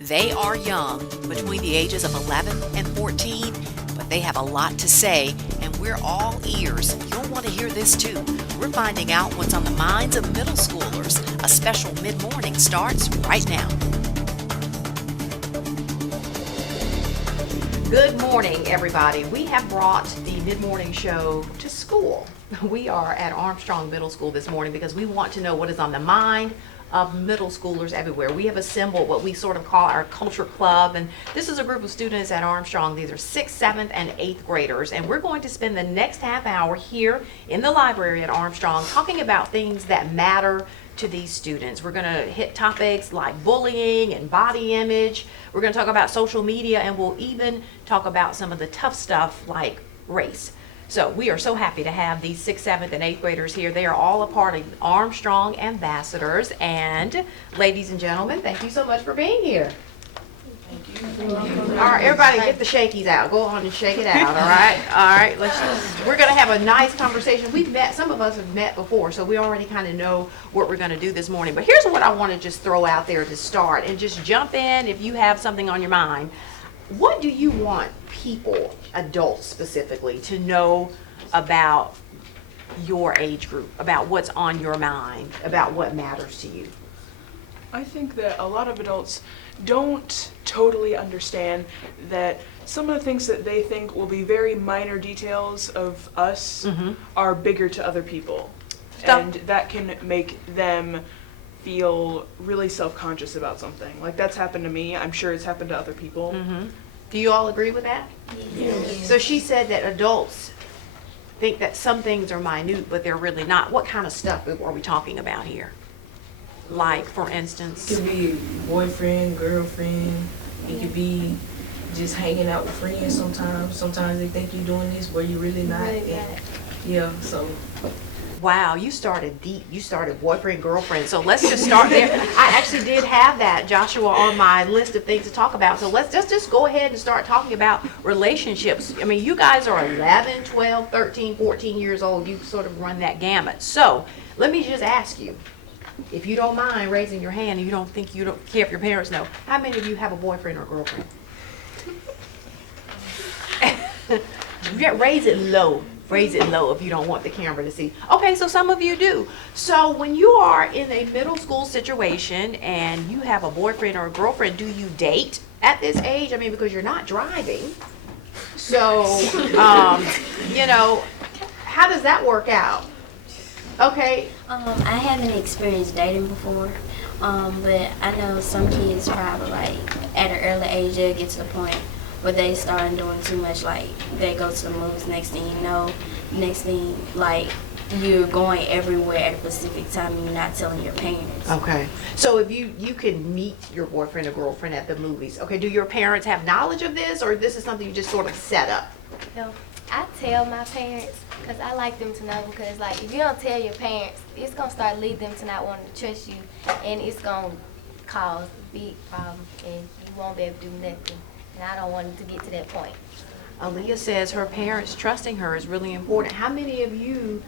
They are young, between the ages of 11 and 14, but they have a lot to say, and we're all ears. You'll want to hear this too. We're finding out what's on the minds of middle schoolers. A special mid-morning starts right now. Good morning, everybody. We have brought the mid-morning show to school. We are at Armstrong Middle School this morning because we want to know what is on the mind of middle schoolers everywhere. We have assembled what we sort of call our culture club, and this is a group of students at Armstrong. These are 6th, 7th, and 8th graders, and we're going to spend the next half hour here in the library at Armstrong talking about things that matter to these students. We're going to hit topics like bullying and body image. We're going to talk about social media, and we'll even talk about some of the tough stuff like race. So we are so happy to have these 6th, 7th, and 8th graders here. They are all a part of Armstrong Ambassadors. And ladies and gentlemen, thank you so much for being here. Thank you. All right, everybody get the shakies out. Go on and shake it out, all right? All right, we're going to have a nice conversation. We've met, some of us have met before, so we already kind of know what we're going to do this morning. But here's what I want to just throw out there to start, and just jump in if you have something on your mind. What do you want people, adults specifically, to know about your age group, about what's on your mind, about what matters to you? I think that a lot of adults don't totally understand that some of the things that they think will be very minor details of us are bigger to other people. And that can make them feel really self-conscious about something. Like, that's happened to me. I'm sure it's happened to other people. Do you all agree with that? Yes. So she said that adults think that some things are minute, but they're really not. What kind of stuff are we talking about here? Like, for instance? It could be boyfriend, girlfriend. It could be just hanging out with friends sometimes. Sometimes they think you're doing this, but you're really not. Yeah, so. Wow, you started deep. You started boyfriend, girlfriend. So let's just start there. I actually did have that, Joshua, on my list of things to talk about. So let's just go ahead and start talking about relationships. I mean, you guys are 11, 12, 13, 14 years old. You sort of run that gamut. So let me just ask you, if you don't mind raising your hand and you don't care if your parents know, how many of you have a boyfriend or girlfriend? Raise it low. Raise it low if you don't want the camera to see. Okay, so some of you do. So when you are in a middle school situation and you have a boyfriend or a girlfriend, do you date at this age? I mean, because you're not driving. So, you know, how does that work out? Okay. I haven't experienced dating before, but I know some kids probably, like, at an early age, they'll get to the point where they start doing too much, like, they go to the movies, next thing you know, like, you're going everywhere at a specific time and you're not telling your parents. Okay. So if you can meet your boyfriend or girlfriend at the movies, okay, do your parents have knowledge of this, or this is something you just sort of set up? No, I tell my parents because I like them to know, because, like, if you don't tell your parents, it's going to start leading them to not wanting to trust you, and it's going to cause big problems, and you won't be able to do nothing. And I don't want it to get to that point. Aaliyah says her parents trusting her is really important. How many of you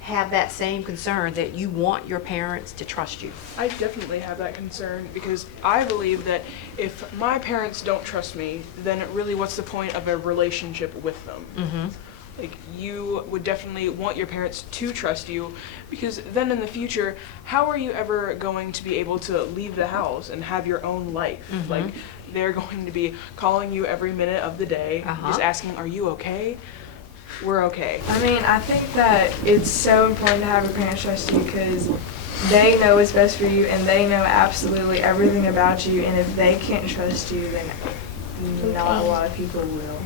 have that same concern, that you want your parents to trust you? I definitely have that concern, because I believe that if my parents don't trust me, then really what's the point of a relationship with them? Like, you would definitely want your parents to trust you, because then in the future, how are you ever going to be able to leave the house and have your own life? Like, they're going to be calling you every minute of the day, just asking, are you okay? We're okay. I mean, I think that it's so important to have your parents trust you, because they know what's best for you and they know absolutely everything about you, and if they can't trust you, then not a lot of people will.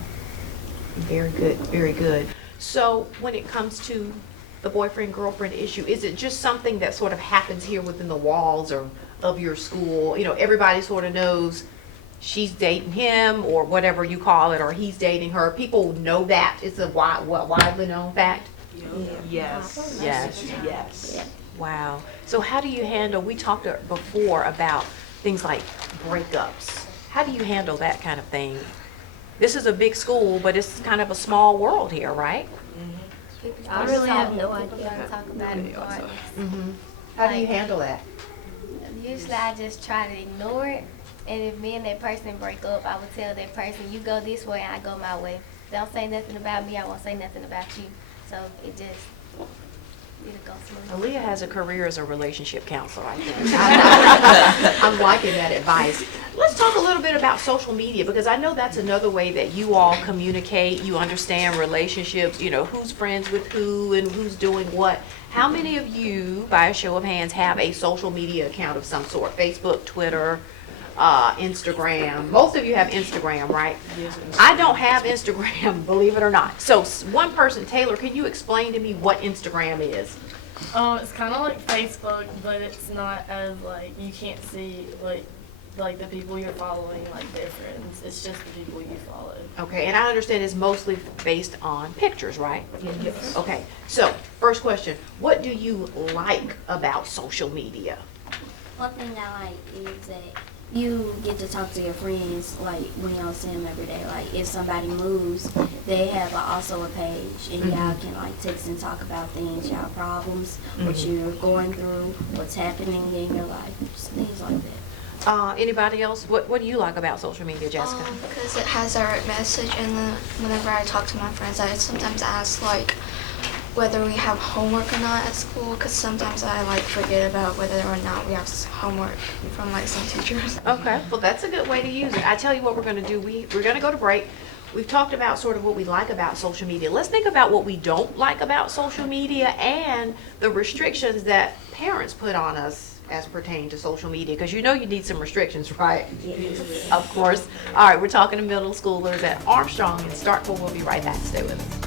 Very good, very good. So when it comes to the boyfriend-girlfriend issue, is it just something that sort of happens here within the walls of your school? You know, everybody sort of knows she's dating him, or whatever you call it, or he's dating her. People know that. It's a widely known fact? Yes. Yes. Wow. So how do you handle, we talked before about things like breakups. How do you handle that kind of thing? This is a big school, but it's kind of a small world here, right? I really have no idea. Talk about it. How do you handle that? Usually I just try to ignore it And if me and that person break up, I would tell that person, you go this way and I go my way. Don't say nothing about me, I won't say nothing about you. So it'll go smooth. Aaliyah has a career as a relationship counselor, I think. I'm liking that advice. Let's talk a little bit about social media, because I know that's another way that you all communicate. You understand relationships, you know, who's friends with who and who's doing what. How many of you, by a show of hands, have a social media account of some sort? Facebook, Twitter, Instagram. Most of you have Instagram, right? Yes. I don't have Instagram, believe it or not. So one person, Taylor, can you explain to me what Instagram is? It's kind of like Facebook, but it's not as like you can't see like the people you're following, like their friends. It's just the people you follow. Okay, and I understand it's mostly based on pictures, right? Yes. Okay, so first question, what do you like about social media? One thing I like is that you get to talk to your friends, like when y'all see them every day. Like if somebody moves, they have also a page, and y'all can like text and talk about things, y'all problems, what you're going through, what's happening in your life, just things like that. Anybody else? What do you like about social media, Jessica? Because it has direct message, and then whenever I talk to my friends, I sometimes ask like whether we have homework or not at school, because sometimes I like forget about whether or not we have homework from like some teachers. Okay, well that's a good way to use it. I tell you what we're going to do. We're going to go to break. We've talked about sort of what we like about social media. Let's think about what we don't like about social media and the restrictions that parents put on us as pertaining to social media, because you know you need some restrictions, right? Yes. Of course. All right, we're talking to middle schoolers at Armstrong and Starkville. We'll be right back. Stay with us.